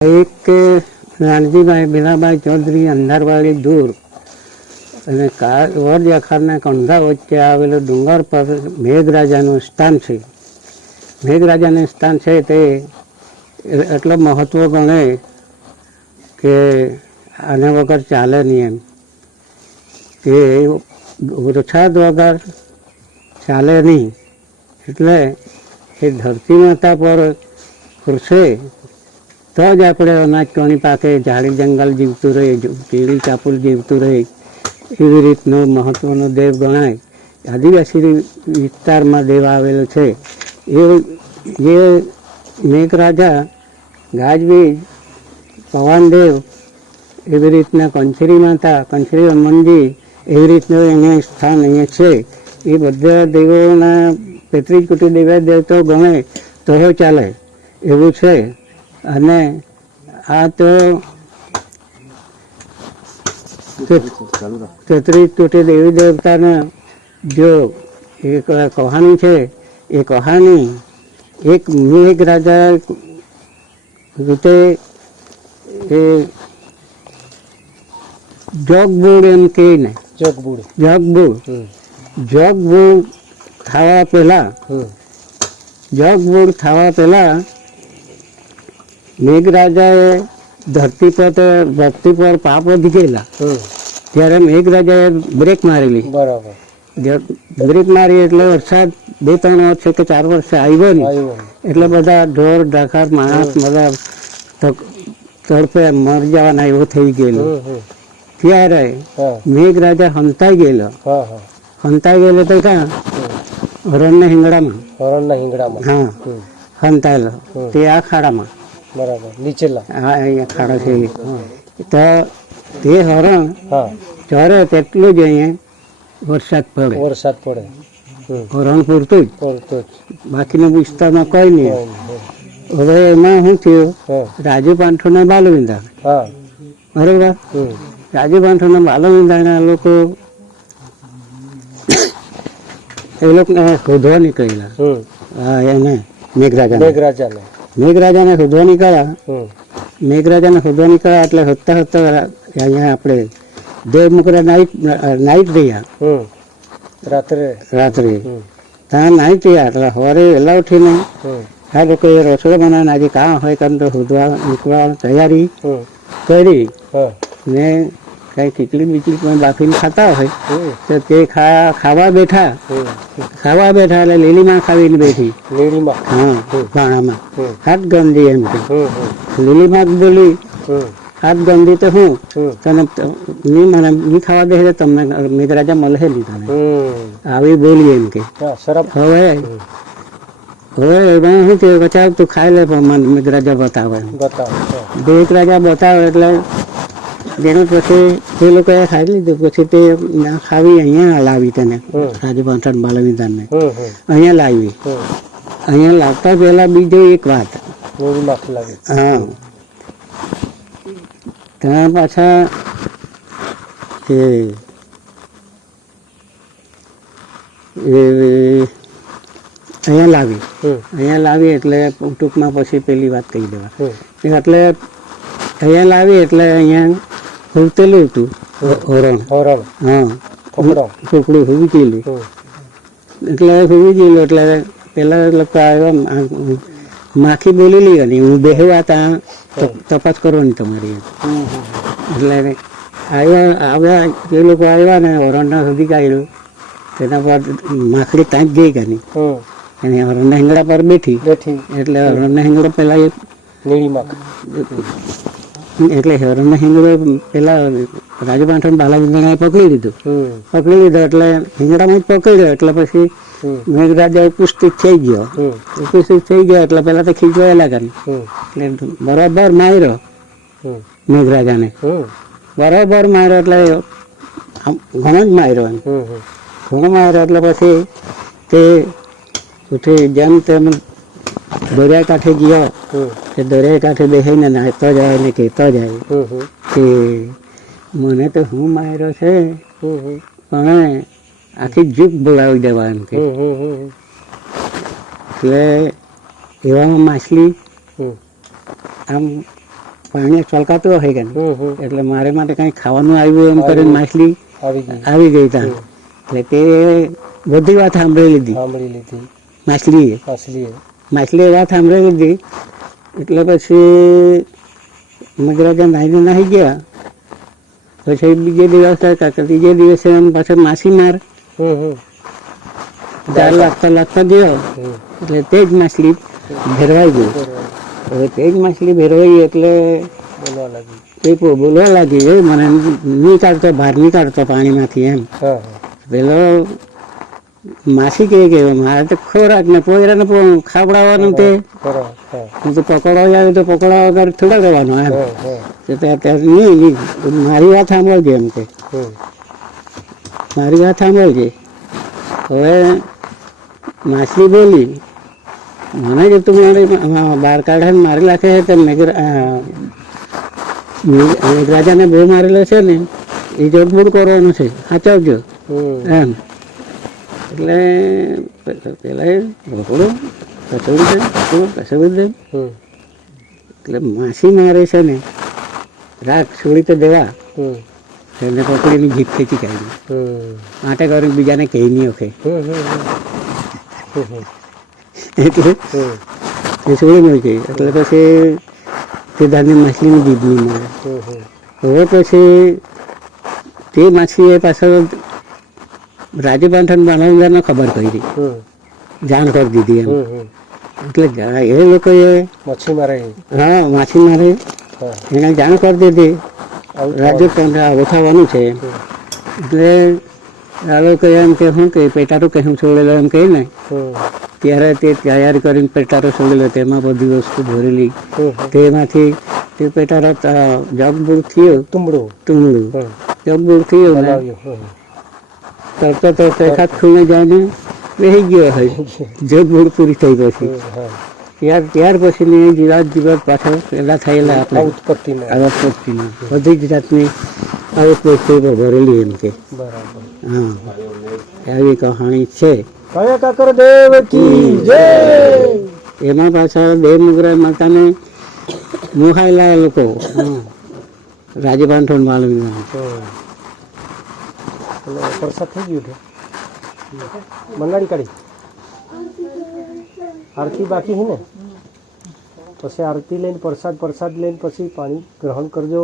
એક રાણજીભાઈ બીરાભાઈ ચૌધરી અંધારવાળી દૂર અને વરજાખારના કંધા વચ્ચે આવેલો ડુંગર પર મેઘરાજાનું સ્થાન છે. મેઘરાજાનું સ્થાન છે તે એટલો મહત્વ ગણે કે આના વગર ચાલે નહીં એમ, કે વરસાદ વગર ચાલે નહીં. એટલે એ ધરતી માતા પર ખુરશે તો જ આપણે અનાજ કણી પાકે, ઝાડી જંગલ જીવતું રહે, કીડી ચાપુલ જીવતું રહે. એવી રીતનો મહત્વનો દેવ ગણાય. આદિવાસી વિસ્તારમાં દેવ આવેલો છે. એ મેઘરાજા, ગાજવીજ, પવનદેવ, એવી રીતના કંચરી માતા, કંચરી હનુમાનજી, એવી રીતનું એને સ્થાન અહીંયા છે. એ બધા દેવોના 33 કોટી દેવા દેવતાઓ ગણે તો ચાલે એવું છે. અને આ તો 33 કોટી દેવી દેવતાના જો એક કહાની છે, એ કહાની એક મેઘરાજા રીતે એ જોગબુડ એમ કહીને, જોગબુડ થવા પહેલા મેઘરાજાએ ધરતી પર ધરતી પર પાપ વધી ગયેલા. ત્યારે મેઘરાજાએ બ્રેક મારેલી. બરાબર. બ્રેક મારી એટલે વરસાદ 2-3 વર્ષ કે 4 વર્ષે આવ્યો નહીં. એટલે બધા ઢોર ઢાખર માણસ બધા તડપે મરી જવાના એવું થઈ ગયેલું. ત્યારે મેઘરાજા હંતાઈ ગયેલો તો ક્યાં હરણના હિંગડામાં. હા, હંતાયેલો તે આ ખાડામાં. બરાબર. નીચેલા હા, અહીંયા ખાડો છે. તો તે હરણ ચરે તેટલું જ અહીંયા વરસાદ પડે. હરણ પૂરતું જ, બાકીના વિસ્તારમાં કઈ નહીં. હવે એમાં શું થયું, રાજુ પાંઠોને બાલવિંદા. બરોબર. રાજુ પાંઠોને બાલવિંદાના લોકો એ લોકોને શોધવા નીકળેલા. એને મેઘરાજાને શોધવા નીકળ્યા. એટલે હોતા અહીંયા આપણે દેવમુકરા નાઈટ રહ્યા. રાત્રે ત્યાં નાઈટ રહ્યા. એટલે સવારે વહેલા ઉઠીને આ લોકોએ રસોઈ બનાવીને આજે કામ હોય કારણ તો શોધવા નીકળવા તૈયારી કરી ને કઈ ખીચડી બીચડી પણ બાફીને ખાતા હોય તો તે ખાવા બેઠા એટલે લીલીમાં ખાવીને બેઠી. હા, ભાણામાં હાથ ગંદી એમ કે લીલીમાં બોલી, હાથ ગંદી તો હું તને નહીં ખાવા દે તો તમને મેઘરાજા મળે નહીં તને, આવી બોલી એમ કે. હવે એમાં શું થયું, ચાલ તું ખાઈ લે, પણ મેઘરાજા બતાવે. મેઘરાજા બતાવે એટલે તેનું પછી તે લોકોએ ખાઈ લીધું. પછી તે ના ખાવી અહીંયા લાવી તને રાજુ પાંઠાને બાલવિંદાને અહીંયા લાવી. અહીંયા લાવતા પહેલા બીજો એક વાત, હા, ત્યાં પાછા અહીંયા લાવી એટલે ટૂંકમાં પછી પેલી વાત કહી દેવા. એટલે અહીંયા લાવી એટલે અહીંયા હુવતેલું હતું હરણ. હા, ખોપડું હુવી ગયેલું. એટલે હુવી ગયેલું એટલે પેલા લોકો આવ્યા, માખી બોલેલી હતી, હું બેહવા ત્યાં તપાસ કરવાની તમારી. એટલે આવ્યા એ લોકો આવ્યા ને હરણના સુધી કાઢ્યું. તેના પર માખડી ત્યાં જ ગઈ કાની અને હરણના હિંગડા પર બેઠી. એટલે હરણના હિંગડા પેલા એટલે હરણના હિંગડો પેલા રાજુ પાંઠાને બાલાવિંદાને પકડી લીધો. એટલે હિંગડામાં જ પકડ્યો. એટલે પછી મેઘરાજા ઉપસ્થિત થઈ ગયો. એટલે પેલા તો ખીચવાયેલા કરી. એટલે બરાબર માર્યો મેઘરાજાને. એટલે ઘણો જ માર્યો. એટલે પછી તે ઉઠી જેમ તેમ દરિયા કાંઠે ગયો. કે દરિયા કાંઠે બેસીને નાચતો જાય ને કહેતો જાય કે મને તો હું માર્યો છે, પણ આખી જીપ બોલાવી દેવા એમ કે. એટલે એવામાં માછલી આમ પાણી છલકાતું હોય કે નહીં, એટલે મારે માટે કંઈ ખાવાનું આવ્યું એમ કરીને માછલી આવી ગઈ ત્યાં. એટલે તે બધી વાત સાંભળી લીધી માછલીએ વાત સાંભળી લીધી. એટલે પછી મેઘરાજા નાહીને નાહી ગયા. પછી બીજે દિવસ ત્રીજે દિવસે એમ પાછળ માછીમાર જાળ લાગતા ગયો. એટલે તે જ માછલી ભેરવાઈ ગઈ. હવે તે જ માછલી ભેરવાઈ એટલે એ બોલવા લાગી, એ મને નીકાળતો બહાર નીકાળતો પાણીમાંથી એમ. પેલો માસી કે મારે તો ખોરાક ને પોયરાને ખાવડાવવાનું, તે પકોડા આવે તો પકોડા વગર થોડા રહેવાનો એમ. નહીં, મારી વાત સાંભળજે એમ કે, મારી વાત સાંભળજે. હવે માછલી બોલી, મને કે તું મારી બહાર કાઢે મારી નાખે છે, તો મેઘરાજાને બહુ મારેલો છે ને, એ જોડબોડ કરવાનો છે, સાચવજો એમ. એટલે પેલા રોકડું કસોડી દે. એટલે માસી મારે છે ને, રાખ છોડી તો દેવા, એને પકડીની જીભ ખેંચી કાઢી. માટે કરીને બીજાને કહી નહીં ઓકે, એટલે એ છોડી નહીં કહી. એટલે પછી તે દાની માછલીની જીભ નહીં મળે. હવે પછી તે માછલીએ પાછળ રાજપાંઠન બનાવવાને ખબર કરી, જાણ કરી દીધી એમ. એટલે એ લોકોએ માછીમારે એને જાણ કરી દીધી રાજપાંઠ આવું થવાનું છે. એટલે આ લોકો એમ કે શું કે પેટારો કે હું છોડેલો એમ કહી ને, ત્યારે તે તૈયારી કરીને પેટારો છોડેલો, તેમાં બધી વસ્તુ ભરેલી. તેમાંથી તે પેટારો જગબૂળ થયો, તુંબડું જગબૂળ થયો ને તરત એકાદ ખૂણે જઈને બેસી ગયો હોય. જગબૂળ પૂરી થઈ પછી ત્યાર પછીની જીવાત પાછળ પેદા થયેલા આપણે ઉત્પત્તિમાં બધી જ જાતની આવક ભરેલી એમ કે. હા, આવી કહાણી છે. એમાં પાછા દેવ મુગરા માતાને મોહાયેલા લોકો રાજપાંઠન માલવી પ્રસાદ થઈ ગયું છે. મંડાળી કાઢી આરતી બાકી છે ને, પછી આરતી લઈને પ્રસાદ લઈને પછી પાણી ગ્રહણ કરજો.